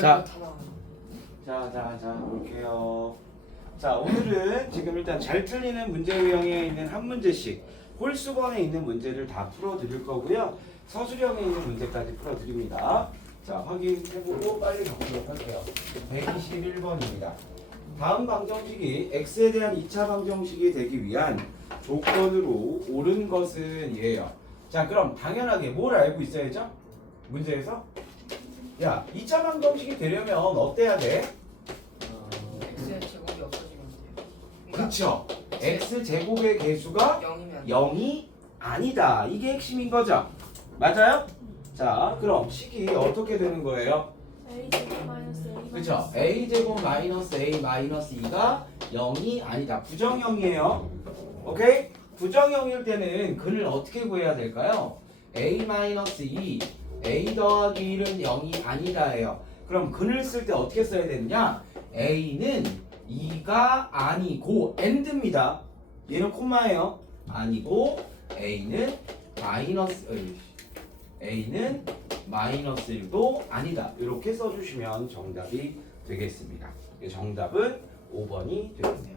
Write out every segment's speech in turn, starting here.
자, 다 나와. 자, 볼게요. 자, 오늘은 지금 일단 잘 틀리는 문제 유형에 있는 한 문제씩 홀수번에 있는 문제를 다 풀어드릴 거고요. 서술형에 있는 문제까지 풀어드립니다. 자, 확인해보고 빨리 가보도록 할게요. 121번입니다. 다음 방정식이 x에 대한 2차 방정식이 되기 위한 조건으로 옳은 것은 얘예요. 자, 그럼 당연하게 뭘 알고 있어야죠? 문제에서? 야, 2차 방정식이 되려면 어때야 돼? x의 제곱이 없어지면 돼요. 그쵸? x 제곱의 개수가 0이면 0이 아니다. 이게 핵심인 거죠? 맞아요? 자, 그럼 식이 어떻게 되는 거예요? a제곱 마이너스 a 그쵸? a 제곱 마이너스 a 마이너스 2가 0이 아니다. 부정형이에요. 오케이? 부정형일 때는 근을 어떻게 구해야 될까요? a 마이너스 2 a 더하기 1은 0이 아니다예요. 그럼 근을 쓸 때 어떻게 써야 되느냐? a는 2가 아니고 and입니다. 얘는 콤마예요. 아니고 a는 마이너스 1도 아니다. 이렇게 써주시면 정답이 되겠습니다. 정답은 5번이 되겠네요.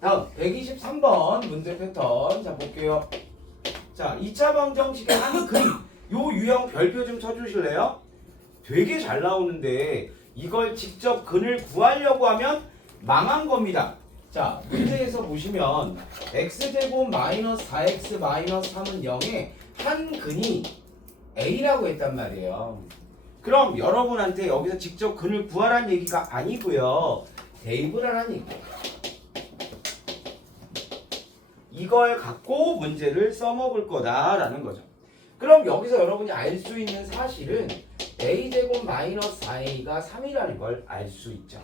다음 123번 문제 패턴 자 볼게요. 자, 2차 방정식의 한 그림 요 유형 별표 좀 쳐주실래요? 되게 잘 나오는데 이걸 직접 근을 구하려고 하면 망한 겁니다. 자, 문제에서 보시면 x제곱 마이너스 4x 마이너스 3은 0에 한 근이 a라고 했단 말이에요. 그럼 여러분한테 여기서 직접 근을 구하라는 얘기가 아니고요. 대입을 하라는 얘기예요. 이걸 갖고 문제를 써먹을 거다라는 거죠. 그럼 여기서 여러분이 알 수 있는 사실은 a제곱 마이너스 4a가 3이라는 걸 알 수 있죠.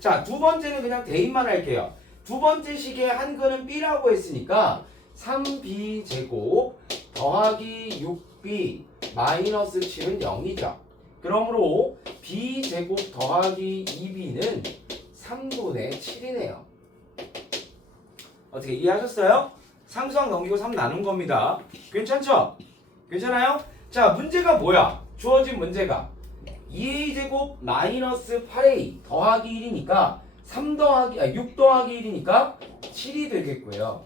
자, 두 번째는 그냥 대입만 할게요. 두 번째 식의 한 근은 b라고 했으니까 3b 제곱 더하기 6b 마이너스 7은 0이죠. 그러므로 b 제곱 더하기 2b는 3분의 7이네요. 어떻게 이해하셨어요? 상수항 넘기고 3 나눈 겁니다. 괜찮죠? 괜찮아요? 자, 문제가 뭐야? 주어진 문제가 2a 제곱 마이너스 8a 더하기 1이니까 6 더하기 1이니까 7이 되겠고요.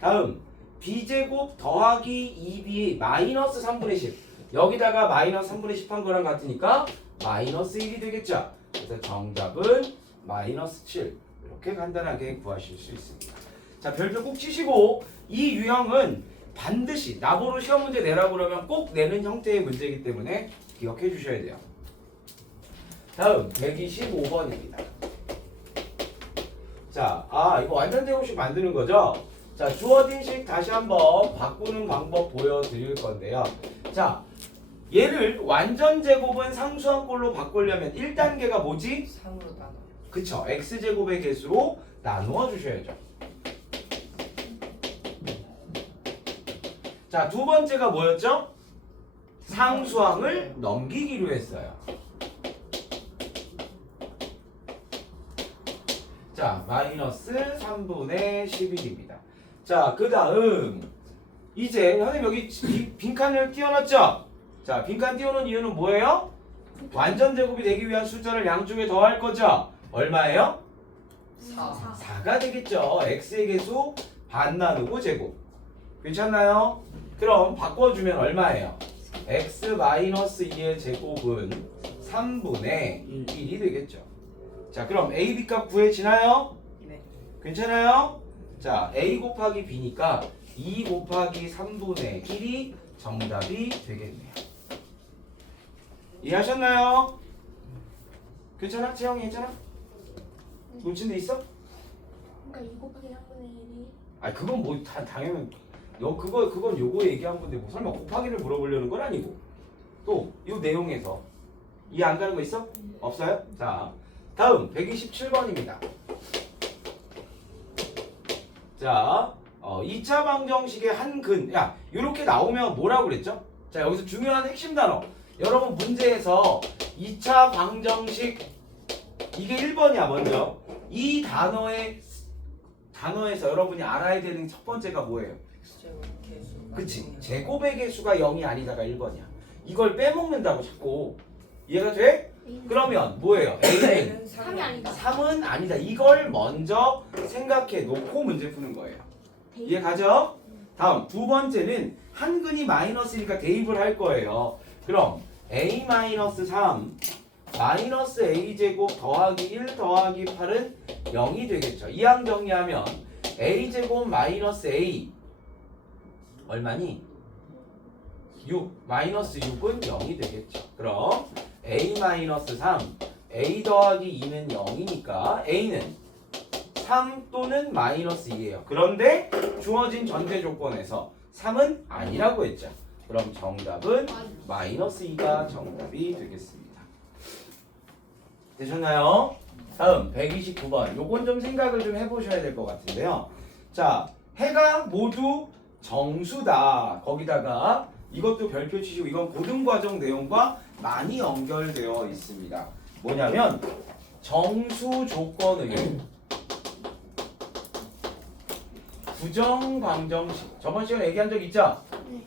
다음 b 제곱 더하기 2b 마이너스 3분의 10 여기다가 마이너스 3분의 10 한 거랑 같으니까 마이너스 1이 되겠죠. 그래서 정답은 마이너스 7 이렇게 간단하게 구하실 수 있습니다. 자, 별표 꼭 치시고 이 유형은 반드시 나보러 시험 문제 내라고 그러면 꼭 내는 형태의 문제이기 때문에 기억해 주셔야 돼요. 다음 125번입니다. 자, 이거 완전 제곱식 만드는 거죠? 자, 주어진 식 다시 한번 바꾸는 방법 보여드릴 건데요. 자, 얘를 완전 제곱은 상수한 꼴로 바꾸려면 1단계가 뭐지? 3으로 나눠. 그쵸, x제곱의 개수로 나누어 주셔야죠. 자, 두 번째가 뭐였죠? 상수항을 넘기기로 했어요. 자, 마이너스 3분의 11입니다. 자, 그 다음 이제 선생님 여기 빈칸을 띄워놨죠? 자, 빈칸 띄우는 이유는 뭐예요? 완전 제곱이 되기 위한 숫자를 양쪽에 더할 거죠? 얼마예요? 4. 4가 되겠죠. x의 개수 반 나누고 제곱. 괜찮나요? 그럼 바꿔주면 얼마예요? x-2의 제곱은 3분의 1이 되겠죠. 자, 그럼 a, b 값 구해지나요? 네. 괜찮아요? 자, a 곱하기 b니까 2 곱하기 3분의 1이 정답이 되겠네요. 이해하셨나요? 괜찮아? 채영이 괜찮아? 놓친 데 있어? 그러니까 2 곱하기 3분의 1이 아, 그건 뭐 당연히 그건 요거 얘기한 건데 뭐 설마 곱하기를 물어보려는 건 아니고 또 요 내용에서 이해 안 가는 거 있어? 없어요? 자, 다음 127번입니다. 자, 2차 방정식의 한 근, 야, 요렇게 나오면 뭐라고 그랬죠? 자, 여기서 중요한 핵심 단어. 여러분 문제에서 2차 방정식 이게 1번이야 먼저. 이 단어에서 여러분이 알아야 되는 첫 번째가 뭐예요? x제곱 개수. 그치? 제곱의 개수가 0이 아니다가 1번이야. 이걸 빼먹는다고 자꾸. 이해가 돼? A는 그러면 뭐예요? A는 3이 아니다. 3은 아니다. 이걸 먼저 생각해 놓고 문제 푸는 거예요. 데이. 이해 가죠? 다음 두 번째는 한근이 마이너스니까 대입을 할 거예요. 그럼 A-3 마이너스 A제곱 더하기 1 더하기 8은 0이 되겠죠. 이항 정리하면 A제곱 마이너스 A 얼마니? 6 마이너스 6은 0이 되겠죠. 그럼 A-3 A 더하기 2는 0이니까 A는 3 또는 마이너스 2예요. 그런데 주어진 전제 조건에서 3은 아니라고 했죠. 그럼 정답은 마이너스 2가 정답이 되겠습니다. 되셨나요? 다음 129번. 요건 좀 생각을 좀 해보셔야 될 것 같은데요. 자, 해가 모두 정수다. 거기다가 이것도 별표 치시고 이건 고등과정 내용과 많이 연결되어 있습니다. 뭐냐면 정수 조건의 부정방정식. 저번 시간에 얘기한 적 있죠? 네.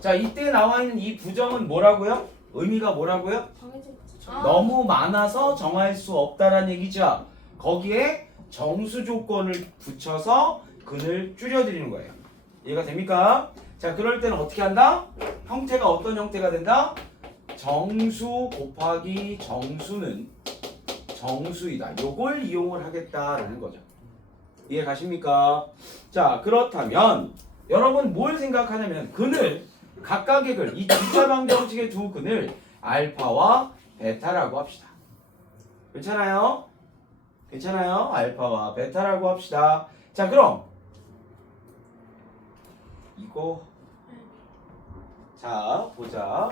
자, 이때 나와 있는 이 부정은 뭐라고요? 의미가 뭐라고요? 정해진 너무 많아서 정할 수 없다라는 얘기죠. 거기에 정수 조건을 붙여서 근을 줄여드리는 거예요. 이해가 됩니까? 자, 그럴 때는 어떻게 한다? 형태가 어떤 형태가 된다? 정수 곱하기 정수는 정수이다. 요걸 이용을 하겠다라는 거죠. 이해 가십니까? 자, 그렇다면 여러분 뭘 생각하냐면 근을 각각의 근, 이 주차 방정식의 두 근을 알파와 베타라고 합시다. 괜찮아요? 괜찮아요? 알파와 베타라고 합시다. 자, 그럼 이거 자, 보자.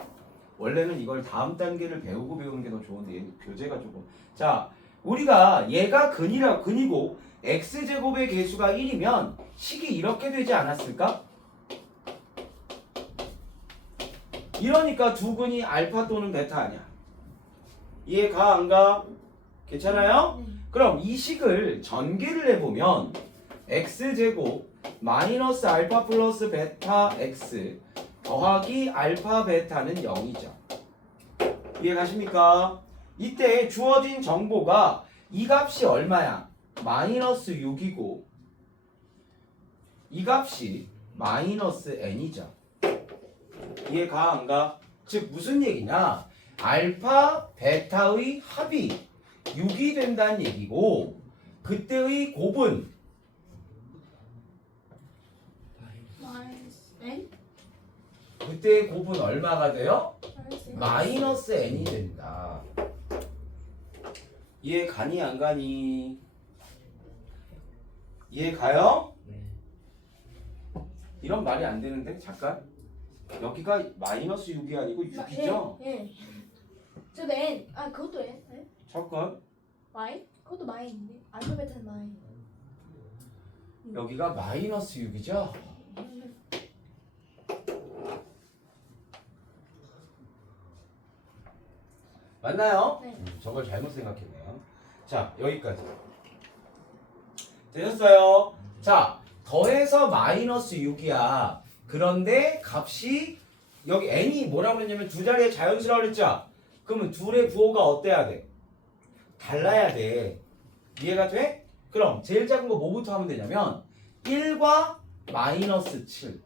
원래는 이걸 다음 단계를 배우고 배우는 게 더 좋은데 얘는 교재가 조금. 자, 우리가 얘가 근이고 x제곱의 개수가 1이면 식이 이렇게 되지 않았을까? 이러니까 두 근이 알파 또는 베타 아니야. 이해가 안 가? 괜찮아요? 네. 그럼 이 식을 전개를 해보면 x제곱 마이너스 알파 플러스 베타 x 더하기 알파 베타는 0이죠. 이해 가십니까? 이때 주어진 정보가 이 값이 얼마야? 마이너스 6이고 이 값이 마이너스 n이죠. 이해가 안 가? 즉 무슨 얘기냐? 알파 베타의 합이 6이 된다는 얘기고 그때의 곱은 마이너스 N? 그때의 곱은 얼마가 돼요? 마이너스 N? 마이너스 n이 된다. 이해 가니 안 가니? 이해 가요? 이런 말이 안 되는데 잠깐 여기가 마이너스 6이 아니고 6이죠? 예. 저도 N. 아 그것도 N. 네? 잠깐 Y? 그것도 마이인데. 알파벳은 마이. 여기가 마이너스 6이죠? 맞나요? 네. 저걸 잘못 생각했네요. 자, 여기까지. 되셨어요? 자, 더해서 마이너스 6이야. 그런데 값이 여기 n이 뭐라고 그랬냐면 두 자리에 자연수라고 그랬죠? 그러면 둘의 부호가 어때야 돼? 달라야 돼. 이해가 돼? 그럼 제일 작은 거 뭐부터 하면 되냐면 1과 마이너스 7.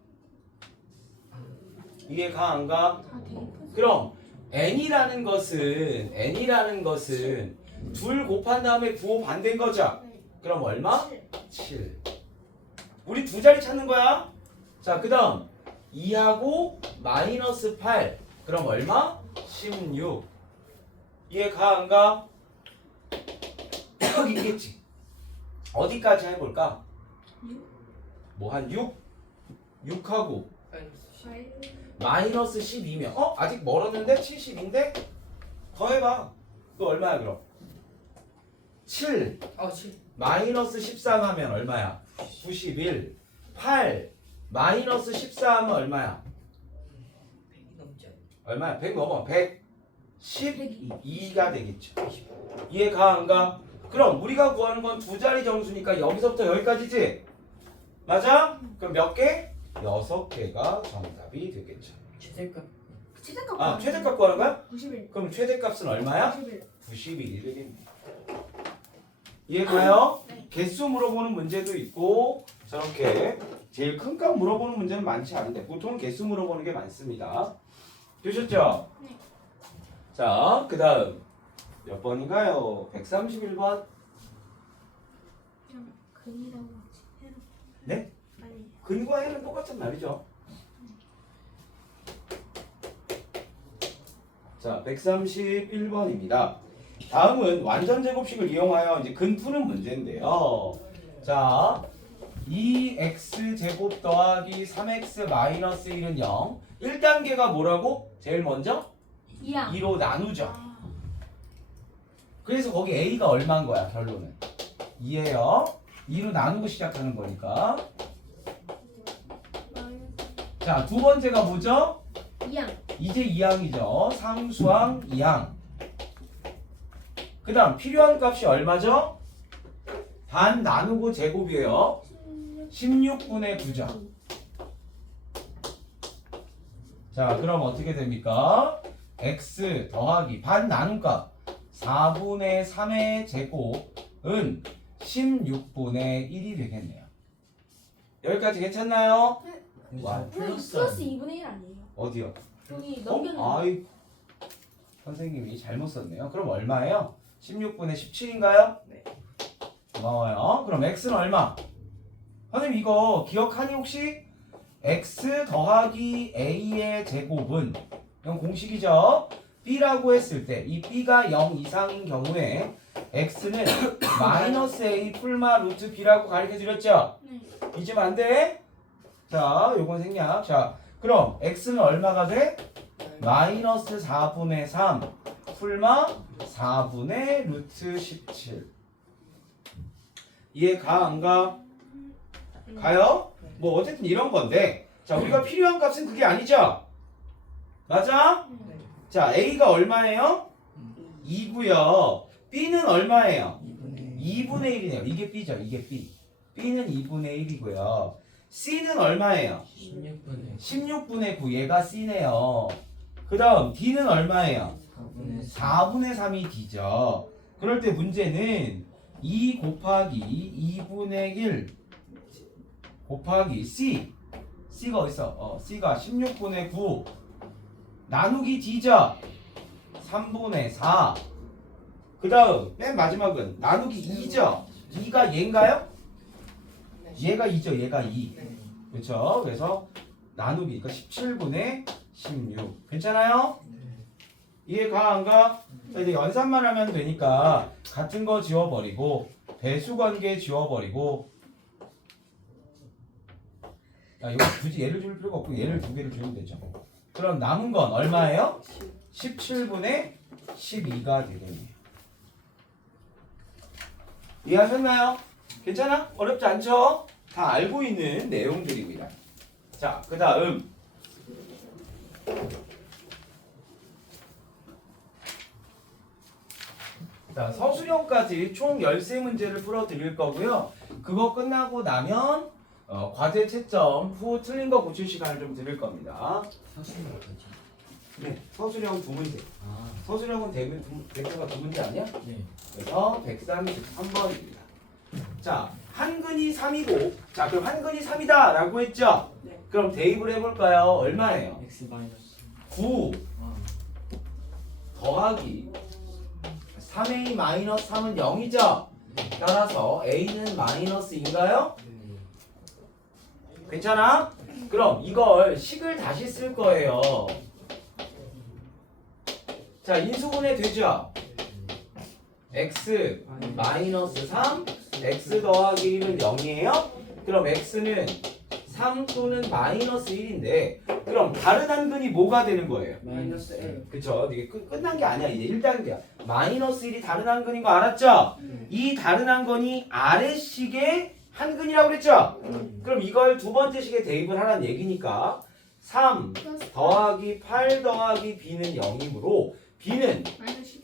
이해가 안 가? 다 대입. 그럼 n이라는 것은 둘 곱한 다음에 부호 반대인 거죠? 그럼 얼마? 7. 우리 두 자리 찾는 거야. 자, 그 다음 2하고 마이너스 8. 그럼 얼마? 16. 이해가 안 가? 여기 있겠지. 어디까지 해볼까? 뭐 한 6? 6하고 마이너스 12면 아직 멀었는데 70인데? 더해봐. 또 얼마야 그럼? 7 7. 마이너스 13 하면 얼마야? 91 8 마이너스 14 하면 얼마야? 100이 넘죠. 얼마야? 100 넘어 112가 되겠죠. 이해가 안 가? 그럼 우리가 구하는 건 두 자리 정수니까 여기서부터 여기까지지? 맞아? 그럼 몇 개? 6개가 정답이 되겠죠. 주색값 최대값. 아 최대값 구하는 거야? 91. 그럼 최대값은 얼마야? 91. 91이 되겠네. 이해가요? 네. 개수 물어보는 문제도 있고 저렇게 제일 큰 값 물어보는 문제는 많지 않은데 보통 개수 물어보는 게 많습니다. 되셨죠? 네. 자, 그 다음 몇 번인가요? 131번. 그냥 근이라고 하지. 해로. 네? 아니. 근과 해는 똑같은 말이죠. 자, 131번입니다. 다음은 완전 제곱식을 이용하여 이제 근 푸는 문제인데요. 자, 2x 제곱 더하기 3x 마이너스 1은 0. 1단계가 뭐라고? 제일 먼저 2야. 2로 나누죠. 아. 그래서 거기 a가 얼마인 거야, 결론은? 2예요. 2로 나누고 시작하는 거니까. 자, 두 번째가 뭐죠? 2야. 이제 2항이죠. 상수항 2항. 그 다음 필요한 값이 얼마죠? 반 나누고 제곱이에요. 16분의 9죠. 자, 그럼 어떻게 됩니까? x 더하기 반 나눈 값 4분의 3의 제곱은 16분의 1이 되겠네요. 여기까지 괜찮나요? 와, 플러스 2분의 1 아니에요? 어디요? 여기 넘겨놓은. 아이, 선생님이 잘못 썼네요. 그럼 얼마예요? 16분의 17인가요? 네. 고마워요. 그럼 x는 얼마? 선생님 이거 기억하니 혹시? x 더하기 a의 제곱은 이건 공식이죠. b라고 했을 때 이 b가 0 이상인 경우에 x는 마이너스 a 풀마 루트 b라고 가르쳐 드렸죠? 네. 잊으면 안 돼. 자, 요건 생략. 자, 그럼 x는 얼마가 돼? 마이너스 4분의 3 풀마 4분의 루트 17. 이해 가? 안 가? 가요? 뭐 어쨌든 이런 건데 자, 우리가 필요한 값은 그게 아니죠? 맞아? 네. 자, a가 얼마예요? 2고요. b는 얼마예요? 2분의 1이네요. 이게 b죠. 이게 b. b는 2분의 1이고요. c는 얼마예요? 16분의 16분의 9. 얘가 c네요. 그 다음 d는 얼마예요? 4분의 3이 d죠. 그럴 때 문제는 2 곱하기 2분의 1 곱하기 c. c가 어딨어? c가 16분의 9 나누기 d죠. 3분의 4. 그 다음 맨 마지막은 나누기 2죠. 2가 얘인가요? 얘가 2죠. 얘가 2. 그렇죠. 그래서 나누기 그러니까 17분의 16. 괜찮아요? 이해가 안 가? 자, 이제 연산만 하면 되니까 같은 거 지워버리고 배수 관계 지워버리고 야, 이거 굳이 얘를 줄 필요가 없고 얘를 두 개를 주면 되죠. 그럼 남은 건 얼마예요? 17분의 12가 되겠네요. 이해하셨나요? 괜찮아? 어렵지 않죠? 다 알고 있는 내용들입니다. 자, 그 다음 자, 서술형까지 총 13문제를 풀어드릴 거고요. 그거 끝나고 나면 과제 채점 후 틀린 거 고칠 시간을 좀 드릴 겁니다. 네, 서술형 2문제. 서술형은 대표가 2문제 아니야? 네. 그래서 133번입니다. 자, 한근이 3이고, 자, 그럼 한근이 3이다 라고 했죠? 네. 그럼 대입을 해볼까요? 얼마예요? x 마이너스 9 더하기 3a 마이너스 3은 0이죠? 따라서 a는 마이너스인가요? 괜찮아? 그럼 이걸 식을 다시 쓸 거예요. 자, 인수분해 되죠? x 마이너스 3 x 더하기 1은 0이에요? 그럼 x는 3 또는 마이너스 1인데 그럼 다른 한근이 뭐가 되는 거예요? 마이너스 1. 그쵸? 이게 끝난 게 아니야. 이제 1단계야. 마이너스 1이 다른 한근인 거 알았죠? 이 다른 한근이 아래식의 한근이라고 그랬죠? 그럼 이걸 두 번째 식에 대입을 하라는 얘기니까 3 더하기 8 더하기 b는 0이므로 b는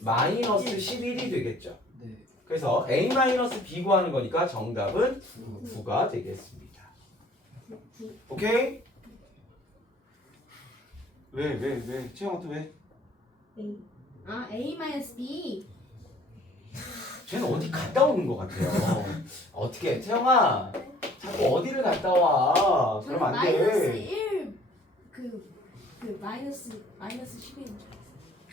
마이너스 11이 되겠죠. 네. 그래서 a-b 구하는 거니까 정답은 9가 되겠습니다. 오케이? 왜? 채영아 또 왜? A. 아 A 마이너스 B. 쟤는 어디 갔다 오는 것 같아요. 어떻게 채영아 자꾸 어디를 갔다 와? 저는 그러면 안 마이너스 돼. 1 마이너스 10인 줄 알았어요.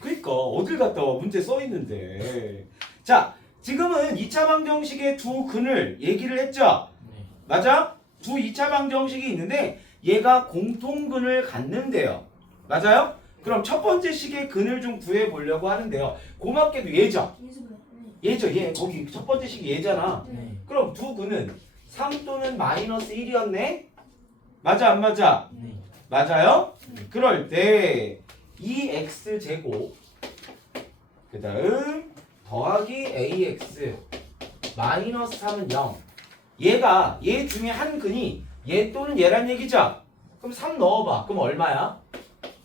그러니까 어딜 갔다 와? 문제 써 있는데. 자, 지금은 2차 방정식의 두 근을 얘기를 했죠. 네. 맞아? 두 2차 방정식이 있는데 얘가 공통근을 갖는데요. 맞아요? 그럼 첫 번째 식의 근을 좀 구해 보려고 하는데요. 고맙게도 얘죠. 인수분. 얘죠. 얘 거기 첫 번째 식이 얘잖아. 네. 그럼 두 근은 3 또는 마이너스 1이었네? 맞아 안 맞아? 네. 맞아요? 그럴 때 2x제곱 그 다음 더하기 ax 마이너스 3은 0. 얘가 얘 중에 한 근이 얘 또는 얘란 얘기죠? 그럼 3 넣어봐. 그럼 얼마야?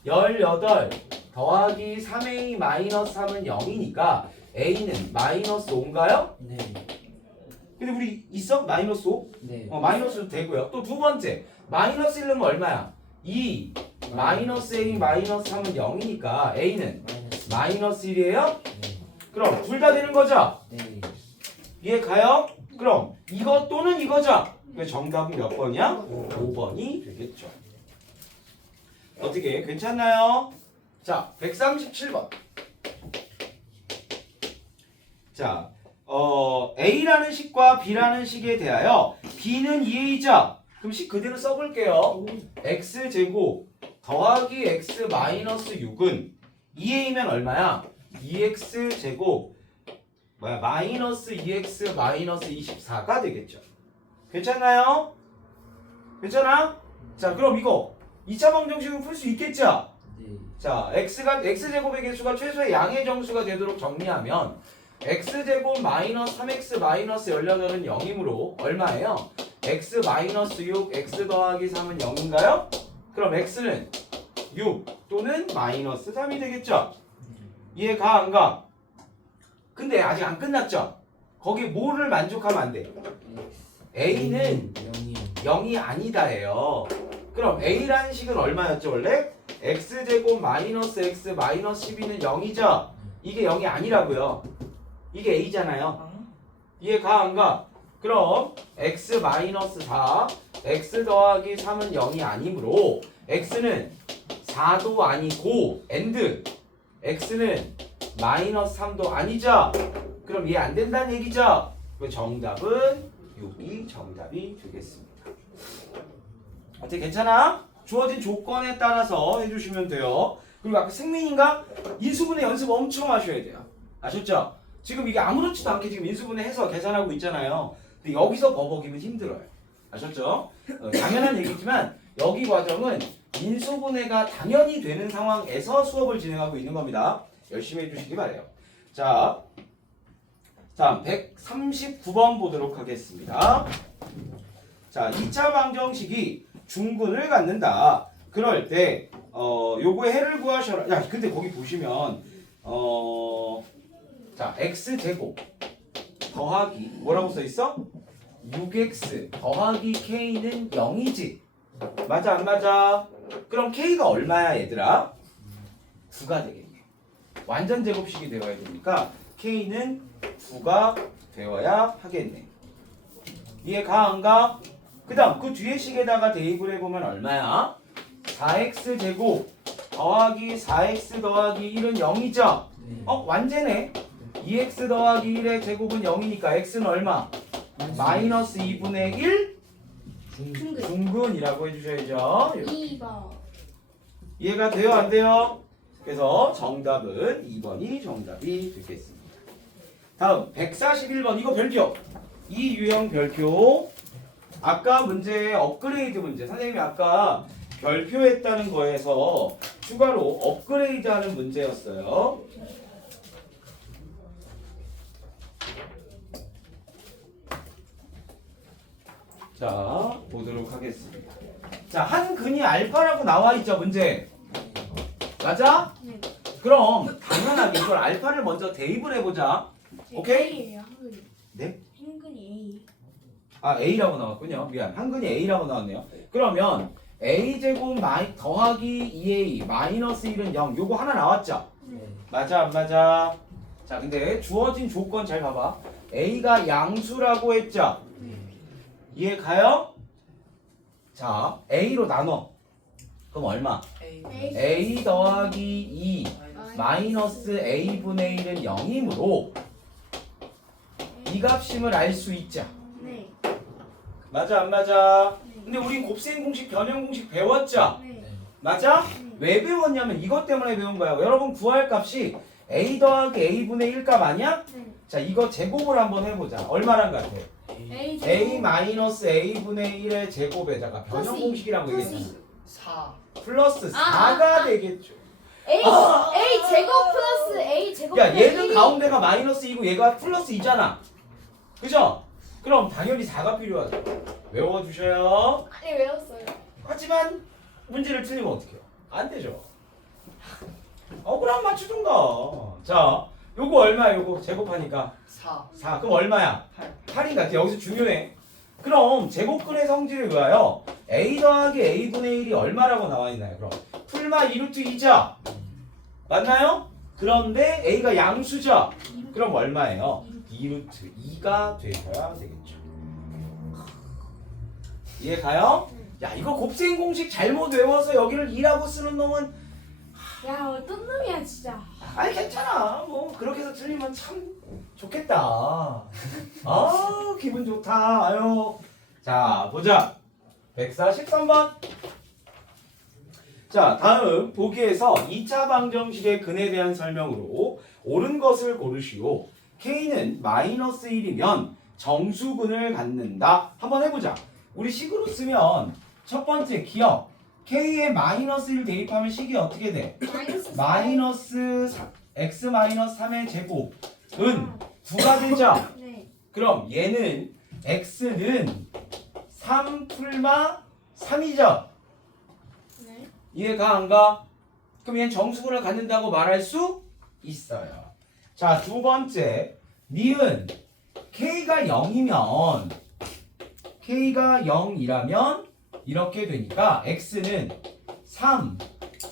18 더하기 3a 마이너스 3은 0이니까 a는 마이너스 5인가요? 네. 근데 우리 있어? 마이너스 5? 네. 마이너스도 되고요. 또 두 번째 마이너스 1은 얼마야? 2 마이너스 a 마이너스 3은 0이니까 a는 마이너스. 마이너스 1이에요? 네. 그럼 둘 다 되는 거죠? 네. 이해 가요? 그럼 이거 또는 이거죠? 그래서 정답은 몇 번이야? 5번이 되겠죠. 어떻게 괜찮나요? 자, 137번. 자, A라는 식과 B라는 식에 대하여 B는 2A죠? 그럼 식 그대로 써볼게요. X제곱 더하기 X 마이너스 6은 2A면 얼마야? 2X제곱 마이너스 2X 마이너스 24가 되겠죠. 괜찮나요? 괜찮아? 자, 그럼 이거 2차 방정식으로 풀 수 있겠죠? 네. 자, x제곱의 개수가 최소의 양의 정수가 되도록 정리하면 x제곱 마이너스 3x 마이너스 18은 0이므로 얼마예요? x 마이너스 6, x 더하기 3은 0인가요? 그럼 x는 6 또는 마이너스 3이 되겠죠? 이해가 안 가? 근데 아직 안 끝났죠? 거기 뭐를 만족하면 안 돼? a는 0이요. 0이 아니다예요. 그럼 a라는 식은 얼마였죠 원래? x제곱 마이너스 x 마이너스 12는 0이죠? 이게 0이 아니라고요. 이게 a잖아요. 이해가 안 가? 그럼 x 마이너스 4 x 더하기 3은 0이 아니므로 x는 4도 아니고 and x는 마이너스 3도 아니죠? 그럼 이해 안 된다는 얘기죠? 그 정답은 6이 정답이 되겠습니다. 어때 괜찮아? 주어진 조건에 따라서 해주시면 돼요. 그리고 아까 승민인가? 인수분해 연습 엄청 하셔야 돼요. 아셨죠? 지금 이게 아무렇지도 않게 지금 인수분해 해서 계산하고 있잖아요. 근데 여기서 버벅이면 힘들어요. 아셨죠? 당연한 얘기지만 여기 과정은 인수분해가 당연히 되는 상황에서 수업을 진행하고 있는 겁니다. 열심히 해주시기 바래요. 자, 다음 139번 보도록 하겠습니다. 자, 2차 방정식이 중근을 갖는다. 그럴 때 요거의 해를 구하셔라. 야, 근데 거기 보시면 자, x제곱 더하기 뭐라고 써 있어? 6x 더하기 k는 0이지. 맞아 안 맞아? 그럼 k가 얼마야 얘들아? 9가 되겠네. 완전 제곱식이 되어야 되니까 k는 9가 되어야 하겠네. 이해가 안 가? 그 다음 그 뒤에 식에다가 대입을 해보면 얼마야? 4x 제곱 더하기 4x 더하기 1은 0이죠? 네. 완제네. 2x 더하기 1의 제곱은 0이니까 x는 얼마? 마이너스 2분의 1 중근. 중근이라고 해주셔야죠. 2번. 이해가 돼요 안 돼요? 그래서 정답은 2번이 정답이 되겠습니다. 다음 141번 이거 별표. 이 유형 별표. 아까 문제 업그레이드 문제. 선생님이 아까 별표했다는 거에서 추가로 업그레이드하는 문제였어요. 자, 보도록 하겠습니다. 자, 한 근이 알파라고 나와 있죠, 문제. 맞아? 네. 그럼 당연하게 이걸 알파를 먼저 대입을 해보자. 오케이? A예요 한근이. 네? 한근이 A. 아, A라고 나왔군요. 미안. 한 근이 A라고 나왔네요. 그러면 a제곱 더하기 2a 마이너스 1은 0. 요거 하나 나왔죠? 네. 맞아 안 맞아? 자 근데 주어진 조건 잘 봐봐. a가 양수라고 했죠? 이해 가요? 자 a로 나눠. 그럼 얼마? A a 더하기 2 마이너스 a분의 1은 0이므로 이 값임을 알 수 있죠? 네. 맞아 안 맞아? 네. 근데 우린 곱셈 공식, 변형 공식 배웠죠? 네. 맞아? 네. 왜 배웠냐면 이것 때문에 배운 거야. 여러분 구할 값이 a 더하기 a분의 1 값 아니야? 네. 자 이거 제곱을 한번 해보자. 얼마랑 같아? A a 마이너스 a분의 1의 제곱에다가 변형 플러스 공식이라고 플러스 얘기했잖아. 4 플러스 아, 4가 되겠죠. A A 제곱 플러스 A 제곱. 야 얘는 가운데가 마이너스 2고 얘가 플러스 2잖아. 그죠? 그럼 당연히 4가 필요하죠. 외워주셔요. 아니 외웠어요. 하지만 문제를 틀리면 어떡해요? 안 되죠. 억울한 맞추던가. 자, 요거 얼마야? 요거 제곱하니까 4 4. 그럼 얼마야? 8 8인가? 여기서 중요해. 그럼 제곱근의 성질을 위하여 a 더하기 a분의 1이 얼마라고 나와 있나요? 그럼 풀마 2루트 2죠? 맞나요? 그런데 a가 양수죠? 그럼 얼마예요? 2루트 2가 되셔야 되겠죠. 이해 가요? 야 이거 곱셈 공식 잘못 외워서 여기를 2라고 쓰는 놈은 야 어떤 놈이야 진짜. 아니 괜찮아. 뭐 그렇게 해서 틀리면 참 좋겠다. 아 기분 좋다. 아유. 자 보자. 143번. 자 다음 보기에서 2차 방정식의 근에 대한 설명으로 옳은 것을 고르시오. K는 마이너스 1이면 정수근을 갖는다. 한번 해보자. 우리 식으로 쓰면 첫 번째 기억. K에 마이너스 1 대입하면 식이 어떻게 돼? 마이너스 x 마이너스 3의 제곱은 9가 되죠? 네. 그럼 얘는 x는 3 풀마 3이죠? 네. 이해가 안 가? 그럼 얘는 정수근을 갖는다고 말할 수 있어요. 자, 두 번째. 니은 K가 0이면 K가 0이라면 이렇게 되니까 x는 3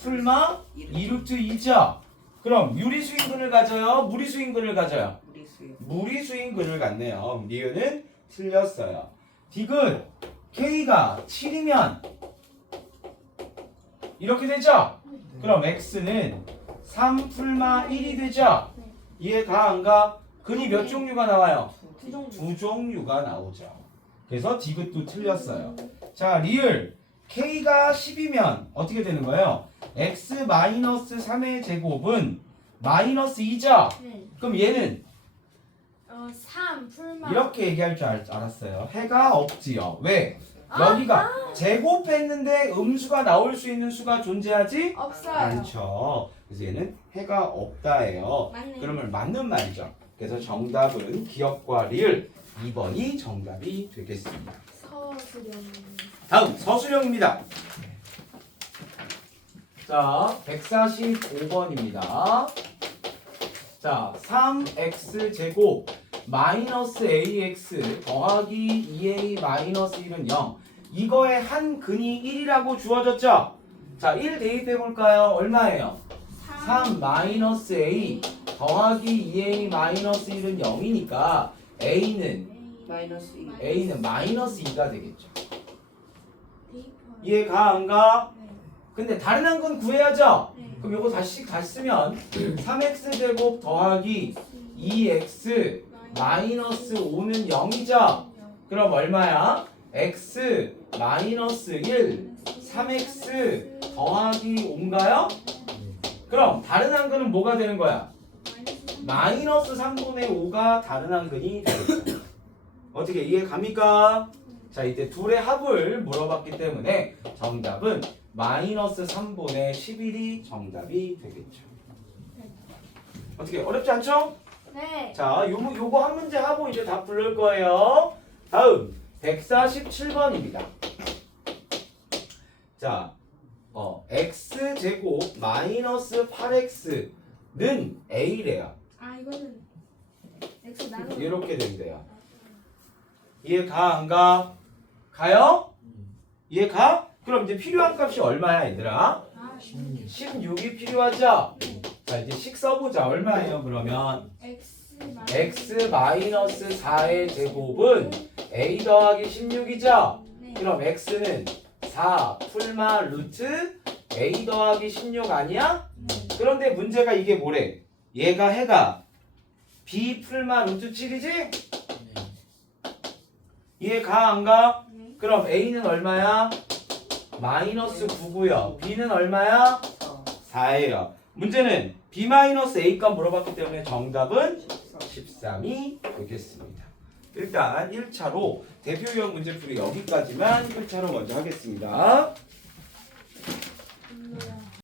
풀마 2루트 2죠. 그럼 유리수인근을 가져요? 무리수인근을 가져요? 무리수요 무리수인근을 갖네요. 니은은 틀렸어요. 디귿 K가 7이면 이렇게 되죠? 그럼 x는 3 풀마 1이 되죠? 네. 이해가 안 가? 근이 몇 종류가 나와요? 두 종류. 두 종류가 나오죠. 그래서 디귿도 틀렸어요. 자, 리을 K가 10이면 어떻게 되는 거예요? x 마이너스 3의 제곱은 마이너스 2죠? 네. 그럼 얘는 3 풀마. 이렇게 얘기할 줄 알았어요. 해가 없지요. 왜? 아, 여기가 제곱했는데 음수가 나올 수 있는 수가 존재하지 없어요. 않죠. 그래서 얘는 해가 없다예요. 맞네. 그러면 맞는 말이죠. 그래서 정답은 기억과 리을 2번이 정답이 되겠습니다. 서술형. 다음 서술형입니다. 자, 145번입니다. 자, 3x 제곱 마이너스 ax 더하기 2a 마이너스 1은 0. 이거의 한 근이 1이라고 주어졌죠? 자, 1 대입해 볼까요? 얼마예요? 3 마이너스 a 더하기 2a 마이너스 1은 0이니까 a는 마이너스 2 a는 마이너스 2가 되겠죠. 이해가 안 가? 네. 근데 다른 한 건 구해야죠? 네. 그럼 이거 다시 쓰면 3x 제곱 더하기 2x 마이너스 5는 0이죠? 그럼 얼마야? x 마이너스 1 3x 더하기 5인가요? 그럼 다른 한근은 뭐가 되는 거야? 마이너스 3분의 5가 다른 한근이 되겠죠. 어떻게 이해 갑니까? 자, 이때 둘의 합을 물어봤기 때문에 정답은 마이너스 3분의 11이 정답이 되겠죠. 어떻게 어렵지 않죠? 네. 자, 요거 한 문제 하고 이제 다 부를 거예요. 다음 147번입니다. 자, x 제곱 마이너스 8x는 a래요. 아 이거는 X 나눠. 이렇게 된대요. 이해 가 안 가? 가요? 이해 가? 그럼 이제 필요한 값이 얼마야 얘들아? 16이 필요하죠? 자 이제 식 써보자. 얼마예요 그러면? x-4의 제곱은 a 더하기 16이죠? 그럼 x는 4 풀마 루트 a 더하기 16 아니야? 그런데 문제가 이게 뭐래? 얘가 해가 b 풀마 루트 7이지? 이해 가 안 가? 그럼 a는 얼마야? 마이너스 9고요. b는 얼마야? 4예요. 문제는 b 마이너스 a 값 물어봤기 때문에 정답은 13이 되겠습니다. 일단 1차로 대표형 문제풀이 여기까지만 1차로 먼저 하겠습니다.